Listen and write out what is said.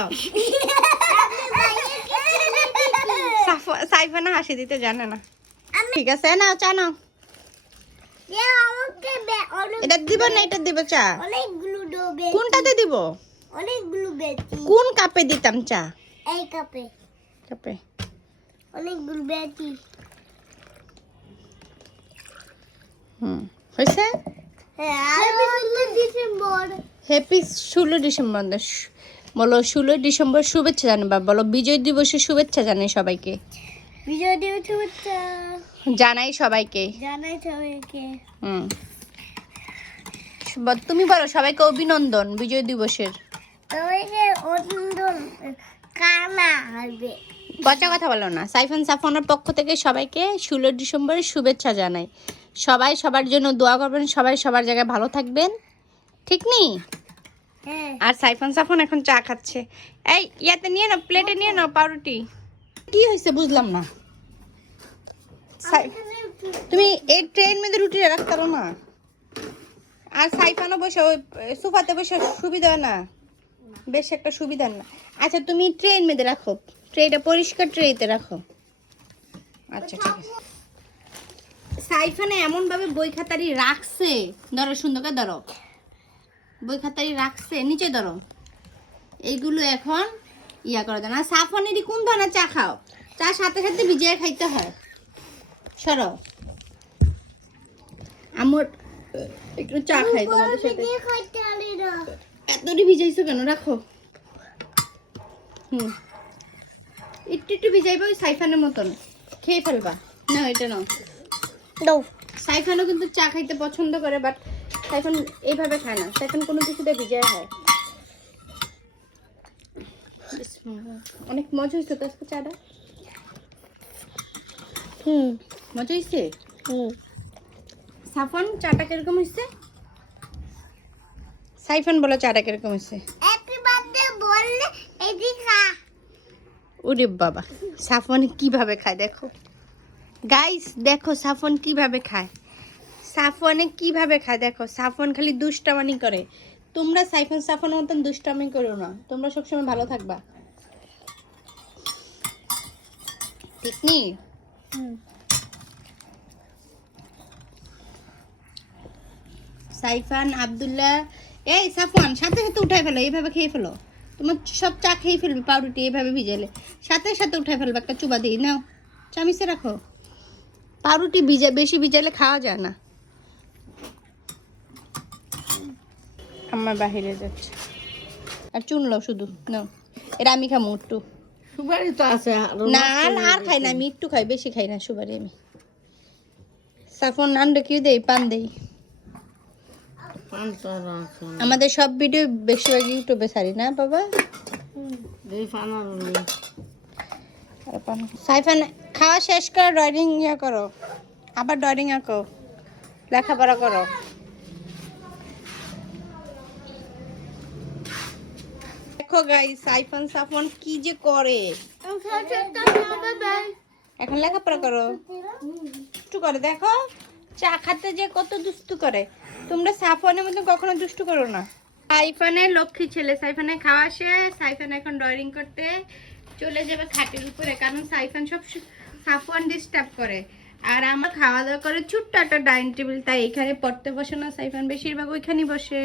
দাও। সাইফানা হাসি দিতে জানে না। ঠিক আছে নাও চা নাও। এটা দিব না এটা দিব চা? কোনটাতে দিব? কোন কাপে দিতাম চা? এই কাপে। কাপে অনেকগুলো বেটি। হয়েছে? Happy 16 December. বলো 16 ডিসেম্বর শুভেচ্ছা জানাবা। বলো বিজয় দিবসের শুভেচ্ছা জানাই সবাইকে। বিজয় দিবস শুভেচ্ছা জানাই সবাইকে। জানাই সবাইকে। তুমি বলো সবাইকে অভিনন্দন বিজয় দিবসের। সবাইকে অভিনন্দন। কানা আসবে। পচা কথা বলো না। সাইফান সাফনের পক্ষ থেকে সবাইকে 16 ডিসেম্বরের শুভেচ্ছা জানাই। সবাই সবার জন্য দোয়া করবেন, সবাই সবার জায়গায় ভালো থাকবেন, ঠিক নেই? হ্যাঁ। আর সাইফান সাফন এখন চা খাচ্ছে। এই ইয়াতে নিয়ে নাও, প্লেটে নিয়ে নাও পাউরুটি। কি হয়েছে বুঝলাম না। তুমি এই ট্রেন মধ্যে রুটি রাখতে পারো না? আর সাইফানও বসে ওই সোফাতে বসে সুবিধা না, বেশ একটা সুবিধা না। আচ্ছা তুমি ট্রেন মধ্যে রাখো, ট্রেটা পরিষ্কার ট্রেতে রাখো। আচ্ছা ঠিক আছে। সাইফানে এমন ভাবে বই খাতারি রাখছে, ধরো সুন্দর করে ধরো, বই খাতারি রাখছে নিচে ধরো। এইগুলো এখন ইয়া করে দেয় না। সাফনেরই কোন ধরনের চা খাও? চা সাথে সাথে ভিজিয়ে খাইতে হয়। সরো আমার একটু চা খাই তোমাদের সাথে। এতটি ভিজাইছো কেন? রাখো। একটু একটু ভিজাইবা ওই সাইফানের মতন, খেয়ে ফেলবা। না এটা নাও। সাইফানও কিন্তু চা খাইতে পছন্দ করে, বাট সাইফান এইভাবে খায় না। সাইফান কোনো কিছুতে ভিজায় হয়। অনেক মজা হয়েছে তো আজকে চাটা। মজা হয়েছে। সাফন চাটা কিরকম হয়েছে? সাইফান বলো চাটা কিরকম হয়েছে? হ্যাপি বার্থডে বললে এদি খা। ওরে বাবা, সাফন কিভাবে খায় দেখো গাইস, দেখো সাফন কিভাবে খায়। সাফনে কিভাবে খায় দেখো। সাফন খালি দুষ্টামানি করে। তোমরা সাইফন সাফনের মতন দুষ্টামি করো না। তোমরা সবসময় ভালো থাকবা, ঠিক নেই? সাইফান আব্দুল্লাহ, এই সাফন সাথে সাথে উঠাই ফেলো, এইভাবে খেয়ে ফেলো। তোমার সব চা খেয়ে ফেলবে পাউরুটি এইভাবে ভিজাইলে। সাথে সাথে উঠাই ফেলবে, একটা চুবা দিয়ে নাও, চামিচে রাখো। পাউরুটি বেশি ভিজাইলে খাওয়া যায় না। আমার বাহিরে যাচ্ছে আর চুনলো শুধু নাও। এটা আমি খামো একটু। সুপারি তো আছে। না আর খাই না আমি, একটু খাই, বেশি খাই না সুপারি আমি। সাফন আন্ডা কি দেই? পান দেই। আমাদের সব ভিডিও বেশিরভাগ ইউটিউবে ছাড়ি না বাবা। সাইফান খাওয়া শেষ করে ড্রয়িং ইয়া করো, আবার ড্রয়িং আঁকো, লেখাপড়া করো। দেখো গাইস সাইফান সাফন কি যে করে। এখন লেখাপড়া করো, দুষ্টু করে দেখো। চা খাতে যে কত দুষ্টু করে। তোমরা সাফনের মধ্যে কখনো দুষ্টু করো না। সাইফানের লক্ষ্মী ছেলে। সাইফানের খাওয়া শেষ। সাইফান এখন ড্রয়িং করতে চলে যাবে খাটের উপরে, কারণ সাইফান সব সাফওয়ান ডিস্টার্ব করে। আর আমার খাওয়া দাওয়া করে ছোট্ট একটা ডাইনিং টেবিল, তাই এখানে পড়তে বসে না সাইফান, বেশিরভাগ ওইখানেই বসে।